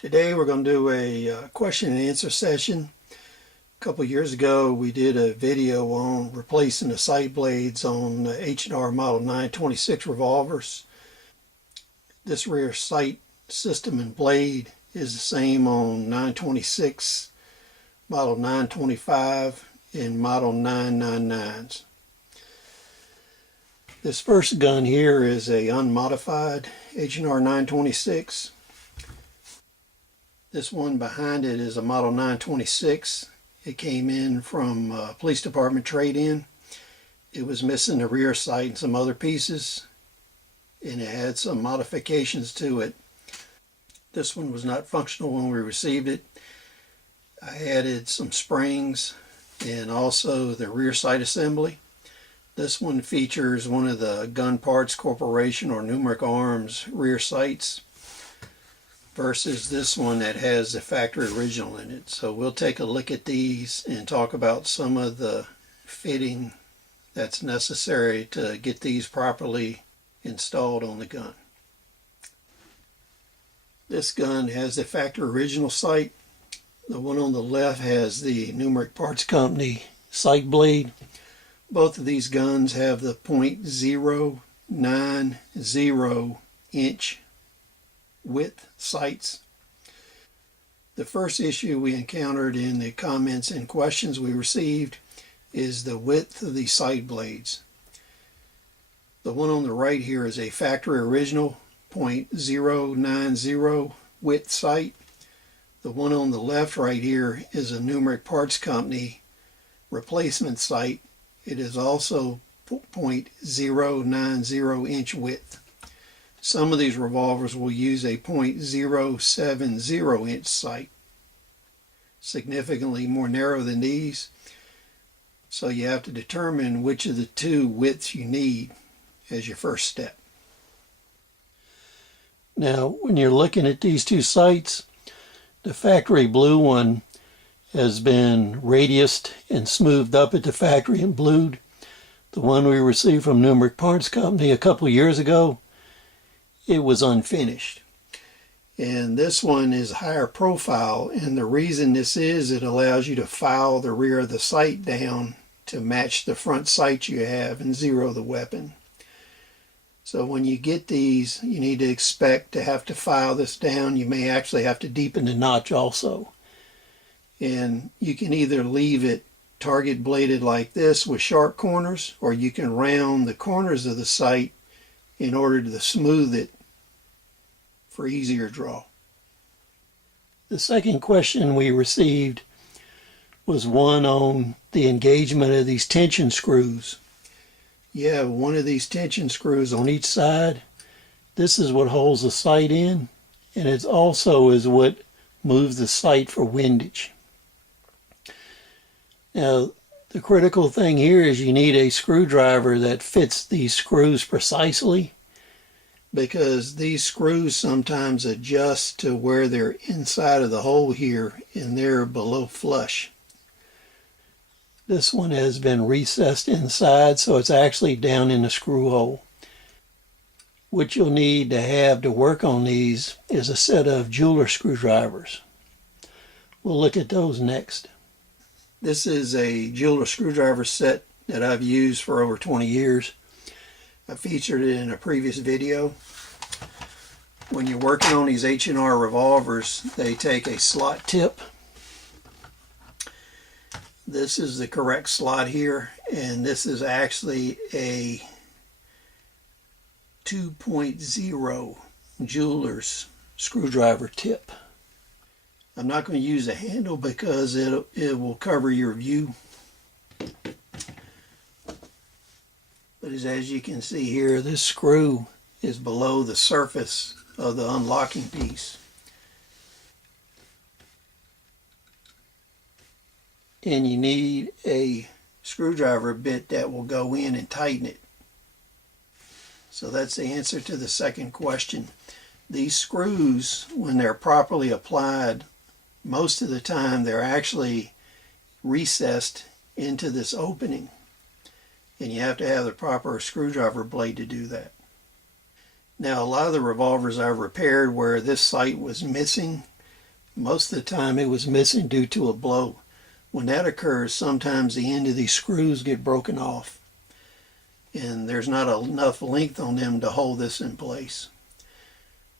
Today we're going to do a question and answer session. A couple years ago we did a video on replacing the sight blades on H&R model 926 revolvers. This rear sight system and blade is the same on 926, model 925, and model 999s. This first gun here is a unmodified H&R 926. This one behind it is a model 926. It came in from police department trade-in. It was missing the rear sight and some other pieces, and it had some modifications to it. This one was not functional when we received it. I added some springs and also the rear sight assembly. This one features one of the Gun Parts Corporation or Numeric Arms rear sights versus this one that has the factory original in it. So we'll take a look at these and talk about some of the fitting that's necessary to get these properly installed on the gun. This gun has the factory original sight. The one on the left has the Numeric Parts Company sight blade. Both of these guns have the .090 inch width sights. The first issue we encountered in the comments and questions we received is the width of the sight blades. The one on the right here is a factory original .090 width sight. The one on the left right here is a Numeric Parts Company replacement sight. It is also .090 inch width. Some of these revolvers will use a .070 inch sight, significantly more narrow than these. So you have to determine which of the two widths you need as your first step. Now, when you're looking at these two sights, the factory blue one has been radiused and smoothed up at the factory and blued. The one we received from Numeric Parts Company a couple years ago, it was unfinished. And this one is higher profile, and the reason this is, it allows you to file the rear of the sight down to match the front sight you have and zero the weapon. So when you get these, you need to expect to have to file this down. You may actually have to deepen the notch also. And you can either leave it target bladed like this with sharp corners, or you can round the corners of the sight in order to smooth it for easier draw. The second question we received was one on the engagement of these tension screws. You have one of these tension screws on each side. This is what holds the sight in, and it also is what moves the sight for windage. Now, the critical thing here is you need a screwdriver that fits these screws precisely, because these screws sometimes adjust to where they're inside of the hole here and they're below flush. This one has been recessed inside, so it's actually down in the screw hole. What you'll need to have to work on these is a set of jeweler screwdrivers. We'll look at those next. This is a jeweler screwdriver set that I've used for over 20 years. I featured it in a previous video. When you're working on these H&R revolvers, they take a slot tip. This is the correct slot here, and this is actually a 2.0 jeweler's screwdriver tip. I'm not going to use a handle because it will cover your view. But as you can see here, this screw is below the surface of the unlocking piece. And you need a screwdriver bit that will go in and tighten it. So that's the answer to the second question. These screws, when they're properly applied, most of the time they're actually recessed into this opening. And you have to have the proper screwdriver blade to do that. Now, a lot of the revolvers I've repaired where this sight was missing, Most of the time it was missing due to a blow. When that occurs, sometimes the end of these screws get broken off and there's not enough length on them to hold this in place.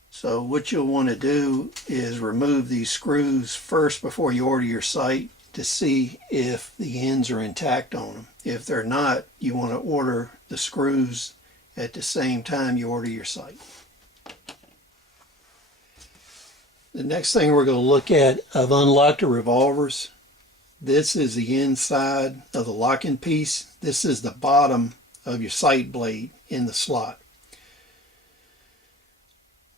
So what you'll want to do is remove these screws first before you order your sight to see if the ends are intact on them. If they're not, you want to order the screws at the same time you order your sight. The next thing we're going to look at, I've unlocked the revolvers. This is the inside of the locking piece. This is the bottom of your sight blade in the slot.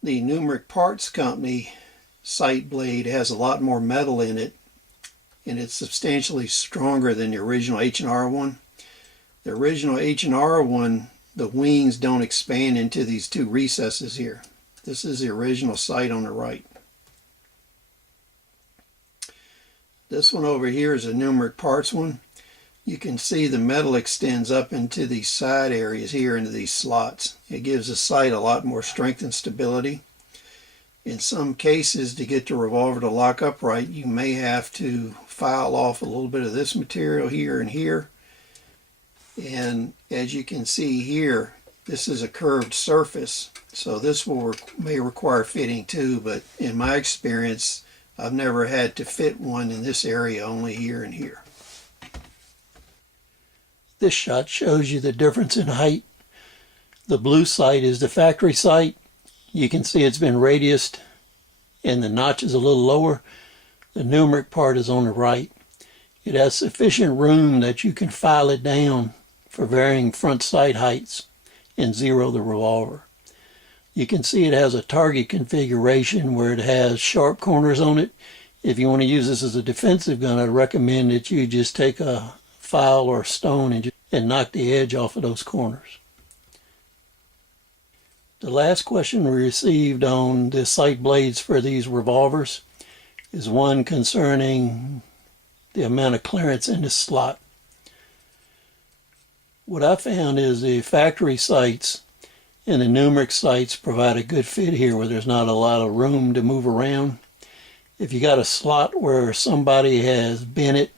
The Numeric Parts Company sight blade has a lot more metal in it, and it's substantially stronger than the original H&R one. The original H&R one, the wings don't expand into these two recesses here. This is the original sight on the right. This one over here is a Numeric Parts one. You can see the metal extends up into these side areas here, into these slots. It gives the sight a lot more strength and stability. In some cases, to get the revolver to lock upright, you may have to file off a little bit of this material here and here. And as you can see here, this is a curved surface, so this may require fitting too, but in my experience, I've never had to fit one in this area, only here and here. This shot shows you the difference in height. The blue sight is the factory sight. You can see it's been radiused and the notch is a little lower. The numeric part is on the right. It has sufficient room that you can file it down for varying front sight heights and zero the revolver. You can see it has a target configuration where it has sharp corners on it. If you want to use this as a defensive gun, I'd recommend that you just take a file or a stone and knock the edge off of those corners. The last question we received on the sight blades for these revolvers is one concerning the amount of clearance in this slot. What I found is the factory sights and the numeric sights provide a good fit here where there's not a lot of room to move around. If you got a slot where somebody has bent it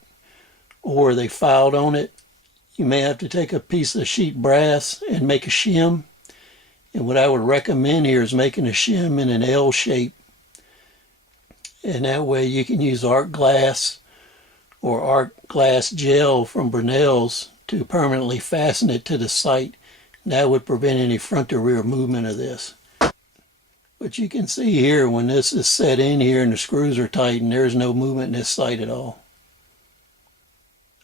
or they filed on it, you may have to take a piece of sheet brass and make a shim. And what I would recommend here is making a shim in an L shape. And that way you can use arc glass or arc glass gel from Brunel's to permanently fasten it to the sight. That would prevent any front to rear movement of this. But you can see here when this is set in here and the screws are tightened, there's no movement in this sight at all.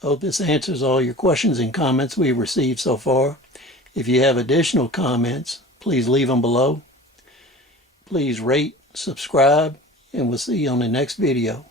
I hope this answers all your questions and comments we've received so far. If you have additional comments, please leave them below. Please rate, subscribe, and we'll see you on the next video.